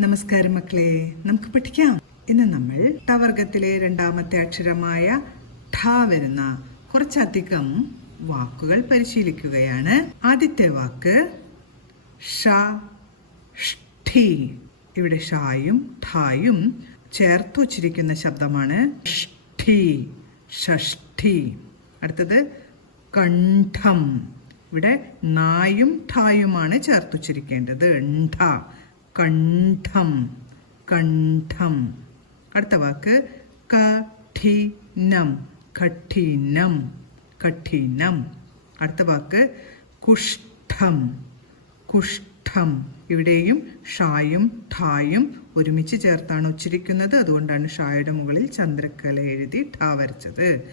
നമസ്കാരം മക്കളെ, നമുക്ക് പഠിക്കാം. ഇന്ന് നമ്മൾ ട വർഗത്തിലെ രണ്ടാമത്തെ അക്ഷരമായ ഠ വരുന്ന കുറച്ചധികം വാക്കുകൾ പരിശീലിക്കുകയാണ്. ആദ്യത്തെ വാക്ക് ഷഷ്ഠി. ഇവിടെ ഷായും ഠായും ചേർത്ത് വച്ചിരിക്കുന്ന ശബ്ദമാണ് ഷ്ഠി, ഷഷ്ഠി. അടുത്തത് കണ്ഠം. ഇവിടെ നായും ഠായുമാണ് ചേർത്ത് വച്ചിരിക്കേണ്ടത്. ഠ, കണ്ഠം, കണ്ഠം. അടുത്ത വാക്ക് കഠിനം, കഠിനം, കഠിനം. അടുത്ത വാക്ക് കുഷ്ഠം, കുഷ്ഠം. ഇവിടെയും ഷായും ഠായും ഒരുമിച്ച് ചേർത്താണ് ഉച്ചരിക്കുന്നത്. അതുകൊണ്ടാണ് ഷായുടെ മുകളിൽ ചന്ദ്രക്കല എഴുതി ഠ വരച്ചത്.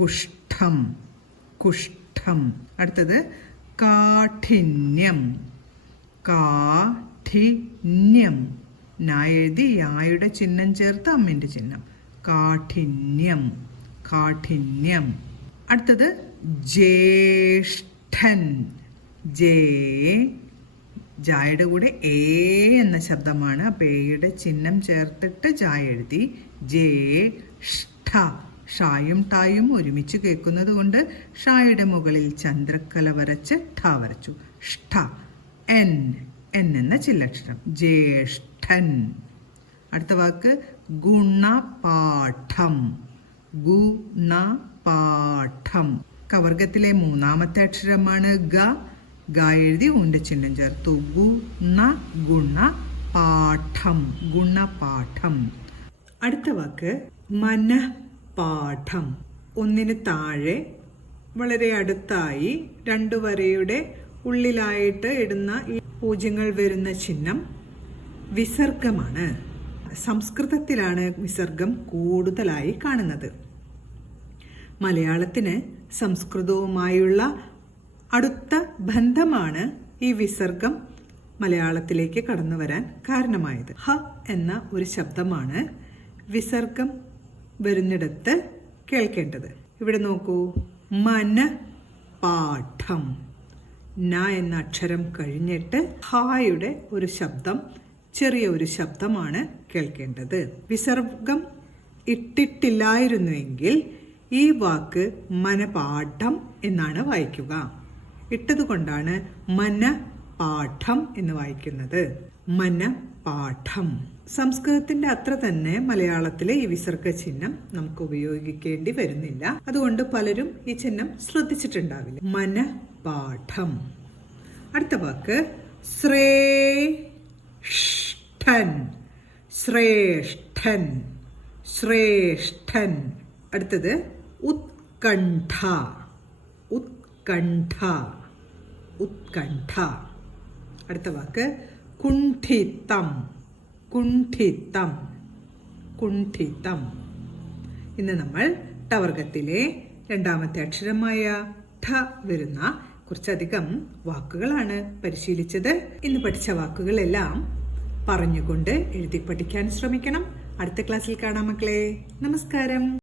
കുഷ്ഠം, കുഷ്ഠം. അടുത്തത് കാഠിന്യം, കാഠിന്യം. ന എഴുതി യായുടെ ചിഹ്നം ചേർത്ത് അമ്മിൻ്റെ ചിഹ്നം. കാഠിന്യം, കാഠിന്യം. അടുത്തത് ജ്യേഷ്ഠൻ. ജായുടെ കൂടെ എ എന്ന ശബ്ദമാണ്. അപ്പം എയുടെ ചിഹ്നം ചേർത്തിട്ട് ജായ എഴുതി. ജ്യേഷ്ഠ. ഷായും ടായും ഒരുമിച്ച് കേൾക്കുന്നത് കൊണ്ട് ഷായുടെ മുകളിൽ ചന്ദ്രക്കല വരച്ച് ഠ വരച്ചു. ഷ്ഠ. എൻ, എൻ എന്ന ചില്ലക്ഷരം. ജ്യേഷ്ഠൻ. അടുത്ത വാക്ക് ഗുണപാഠം, ഗുണപാഠം. കവർഗത്തിലെ മൂന്നാമത്തെ അക്ഷരമാണ് ഗ. ഗ എഴുതി ഊന്റെ ചിഹ്നം ചേർത്തു. ഗുണപാഠം, ഗുണപാഠം. അടുത്ത വാക്ക് മനഃപാഠം. ഒന്നിന് താഴെ വളരെ അടുത്തായി രണ്ടു വരയുടെ ഉള്ളിലായിട്ട് ഇടുന്ന ഈ പൂജ്യങ്ങൾ വരുന്ന ചിഹ്നം വിസർഗമാണ്. സംസ്കൃതത്തിലാണ് വിസർഗം കൂടുതലായി കാണുന്നത്. മലയാളത്തിന് സംസ്കൃതവുമായുള്ള അടുത്ത ബന്ധമാണ് ഈ വിസർഗം മലയാളത്തിലേക്ക് കടന്നു വരാൻ കാരണമായത്. ഹ എന്ന ഒരു ശബ്ദമാണ് വിസർഗം വരുന്നിടത്ത് കേൾക്കേണ്ടത്. ഇവിടെ നോക്കൂ, മനഃപാഠം. ന എന്ന അക്ഷരം കഴിഞ്ഞിട്ട് ഹായുടെ ഒരു ശബ്ദം, ചെറിയ ഒരു ശബ്ദമാണ് കേൾക്കേണ്ടത്. വിസർഗം ഇട്ടിട്ടില്ലായിരുന്നുവെങ്കിൽ ഈ വാക്ക് മനപാഠം എന്നാണ് വായിക്കുക. ഇട്ടതുകൊണ്ടാണ് മനപാഠം എന്ന് വായിക്കുന്നത്. മനപാഠം. സംസ്കൃതത്തിന്റെ അത്ര തന്നെ മലയാളത്തിലെ ഈ വിസർഗ ചിഹ്നം നമുക്ക് ഉപയോഗിക്കേണ്ടി വരുന്നില്ല. അതുകൊണ്ട് പലരും ഈ ചിഹ്നം ശ്രദ്ധിച്ചിട്ടുണ്ടാവില്ല. മനപാഠം. അടുത്ത വാക്ക് ശ്രേഷ്ഠൻ, ശ്രേഷ്ഠൻ, ശ്രേഷ്ഠൻ. അടുത്തത് ഉത്കണ്ഠ, ഉത്കണ്ഠ, ഉത്കണ്ഠ. അടുത്ത വാക്ക് കുണ്ഠിതം, കുണ്ഠിതം, കുണ്ഠിതം. ഇന്ന് നമ്മൾ ട വർഗത്തിലെ രണ്ടാമത്തെ അക്ഷരമായ ഠ വരുന്ന കുറച്ചധികം വാക്കുകളാണ് പരിശീലിച്ചത്. ഇന്ന് പഠിച്ച വാക്കുകളെല്ലാം പറഞ്ഞുകൊണ്ട് എഴുതി പഠിക്കാൻ ശ്രമിക്കണം. അടുത്ത ക്ലാസ്സിൽ കാണാം മക്കളെ. നമസ്കാരം.